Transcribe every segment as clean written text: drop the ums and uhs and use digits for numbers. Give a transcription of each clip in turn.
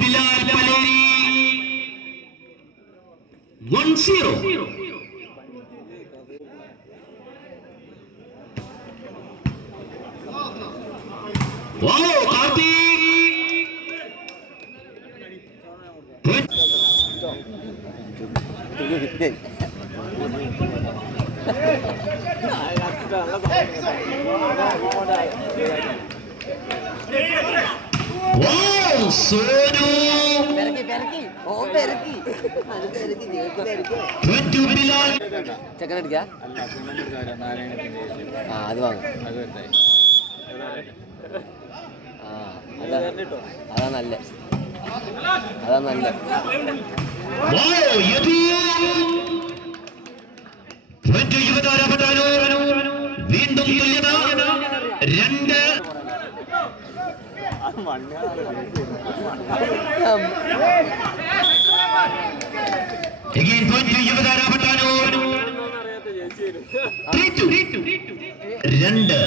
Bilal Paleri 1-0. Wow, Karthik! Wow, Sonu! Bilal. Check it again. That's one. That's Wow, Yadu! 20 യുവതാര പട്ടാനൂർ വീണ്ടും തുല്യത 2. Again point to യുവതാര പട്ടാനൂർ 3-2. 2.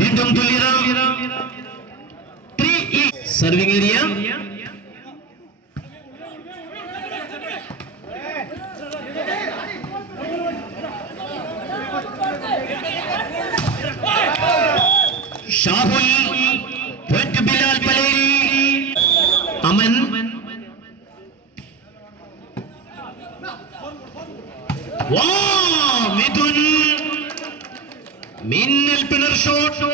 വീണ്ടും തുല്യത 3. Serving area Shahul Bilal Paleri Aman Mithun മിന്നൽ പിണർ shot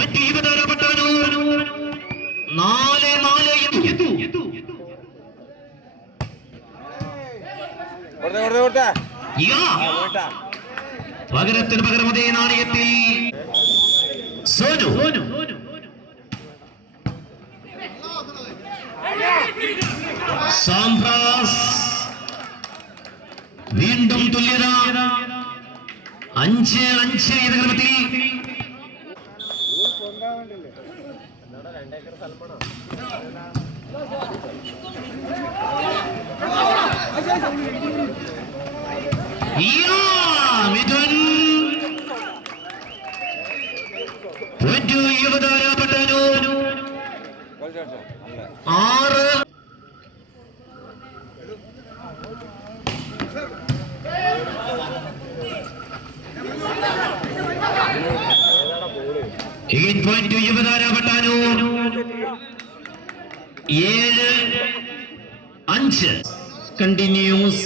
20 യുവതാര പട്ടാനൂർ 4-4. പകരത്തിന് പകരം അതേ നാണയത്തിൽ സോനു സാംബ്രാസ് വീണ്ടും തുല്യത 5-5 എന്ന ക്രമത്തിൽ. മിഥുൻ യുവതാര Pattanur 6. Again point to Yuvathara Pattanur 7-5. Continues.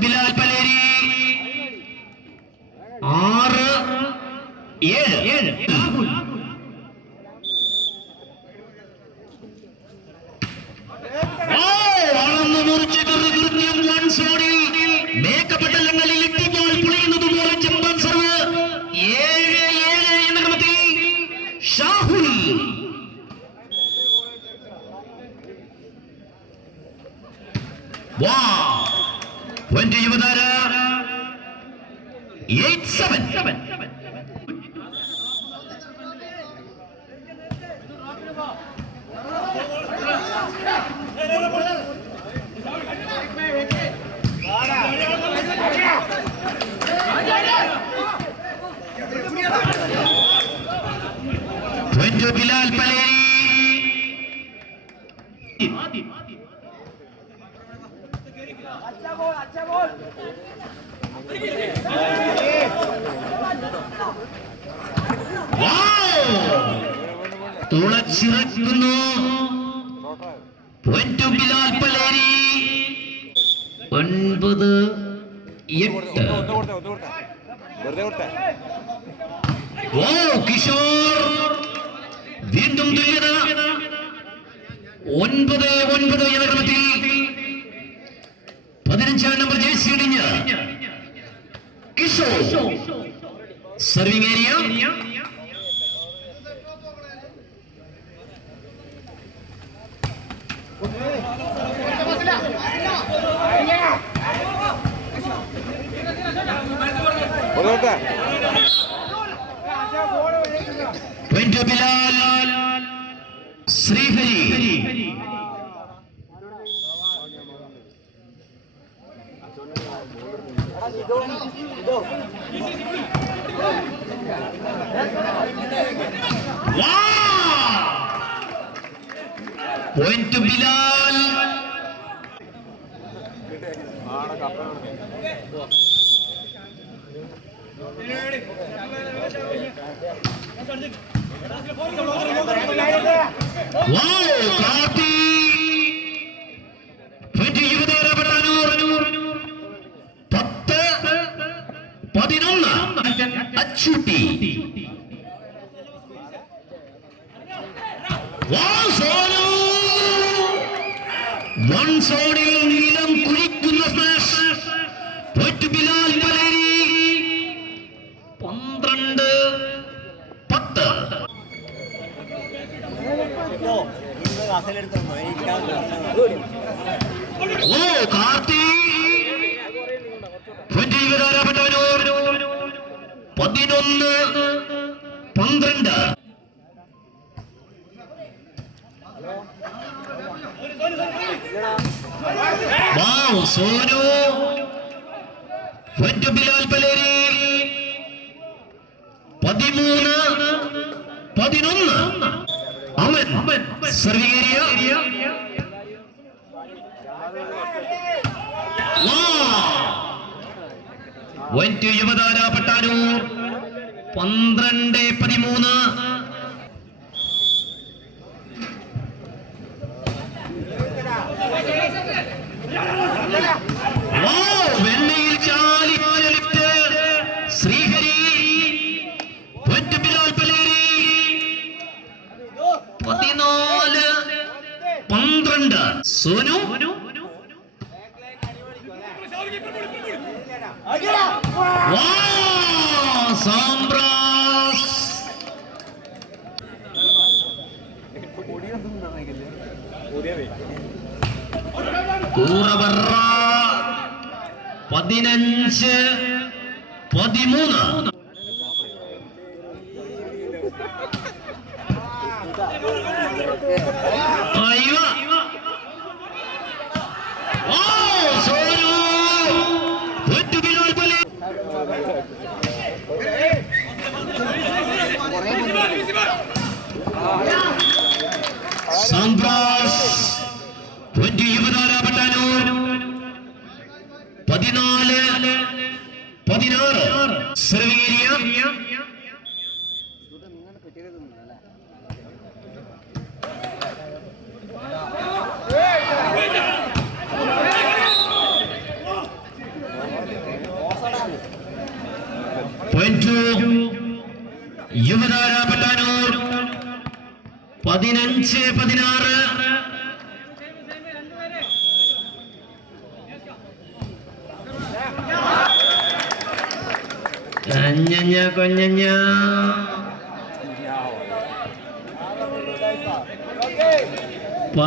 Bilal Paleri 6-7. വളർന്നു മുറിച്ചിട്ടൊരു കൃത്യം വൺസോണിൽ മേക്കപ്പെട്ടല്ലെങ്കിൽ ഇട്ടിപ്പോൾ പുളിയുന്നത് പോലെ ചെമ്പൻ സർവ് 7-7 എന്ന ക്രമത്തിൽ ഷാഹുൽ. യുവതാര 8-7. Bilal Paleri തുളച്ചിറക്കുന്നു. Bilal Paleri 9-8. Kishore വീണ്ടും തുല്യത 9-9 എന്ന ക്രമത്തിൽ Kishore serving area point to Bilal Srihari wow point to Bilal wow Karthi 20 Yuvadara Batanur 10 11 Achuti wow Sonu one Sonu Nilam Kurikkunna smash point to Bilal Paleri 12 10 oh Karthi 20 Yuvadara Batanur 11 12 wow Sonu went to Bilal Paleri 13 11 Amen serving area wow went to Yuvadara Patanur 12 13 wow വെണ്ണയിൽ ചാലിലിട്ട് Sreehari went to Bilal Paleri 14 12 Sonu wow Sambras Kurabarra 15 13 Ayva oh Sonu went to Bilal Paleri Sambras 20 Yuvadara Batanur 14 16 serving area point to Yuvadara Batanur 15 16 Konyanya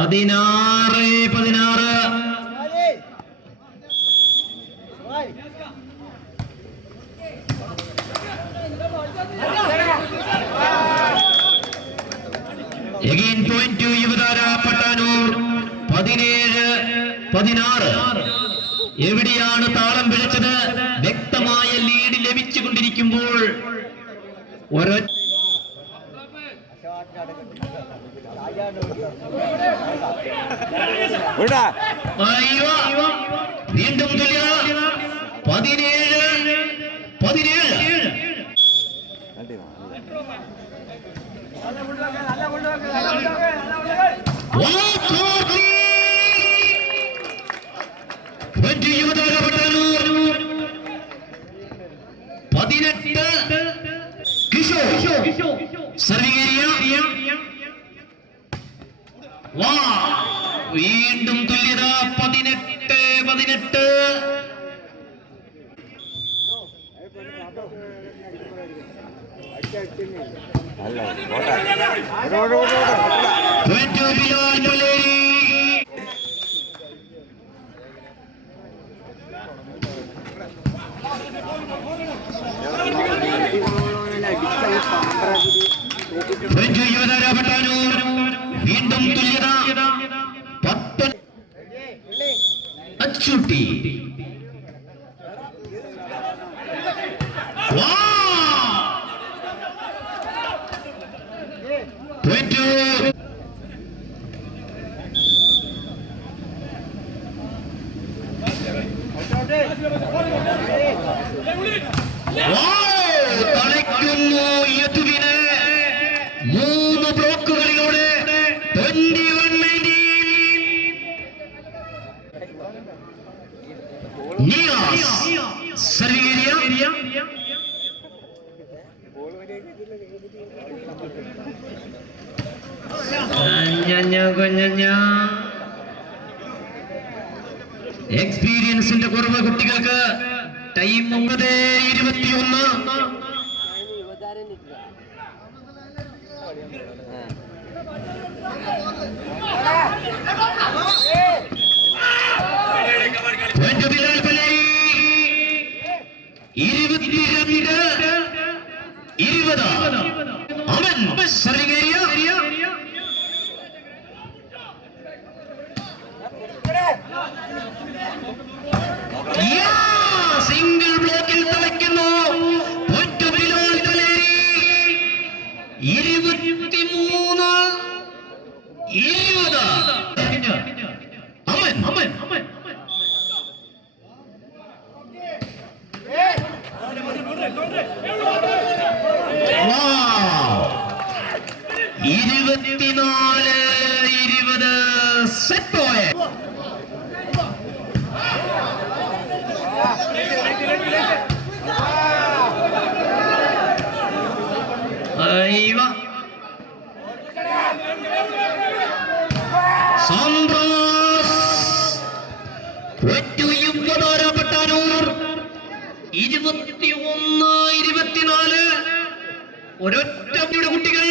16 again point to Yuvadara Patanur 17 16 എവിടെയാണ് താളം പിടിച്ചത് വ്യക്തമായ lead ലഭിച്ചുകൊണ്ടിരിക്കുമ്പോൾ വീണ്ടും 17 17 Yuvadara Batanur 18 Kishore serving area wow വീണ്ടും തുല്യത 18 18 തോറ്റു ബിലാൽ പലേരി. തോറ്റു യുവതാര പട്ടാനൂർ. വീണ്ടും തുല്യത. 10 അച്ചൂട്ടി. തോറ്റു തളിക്കുന്നു യദുവിനെ 3 ബ്ലോക്കുകളിലൂടെ 21-19. സർവീരിയ എക്സ്പീരിയൻസിന്റെ കുറവ് കുട്ടികൾക്ക്. ടൈം 9:21. ബിലാൽ പലേരി 22-20. അവൻ സർവീരിയ സിംഗിൾ ബ്ലോക്കിൽ തളയ്ക്കുന്നു. തോറ്റു ബിലാൽ പലേരി 23-20. അമൻ 24-20 സെറ്റ് പോയെ. പട്ടാനൂർ 21-24. ഒരൊറ്റ കുട്ടികൾ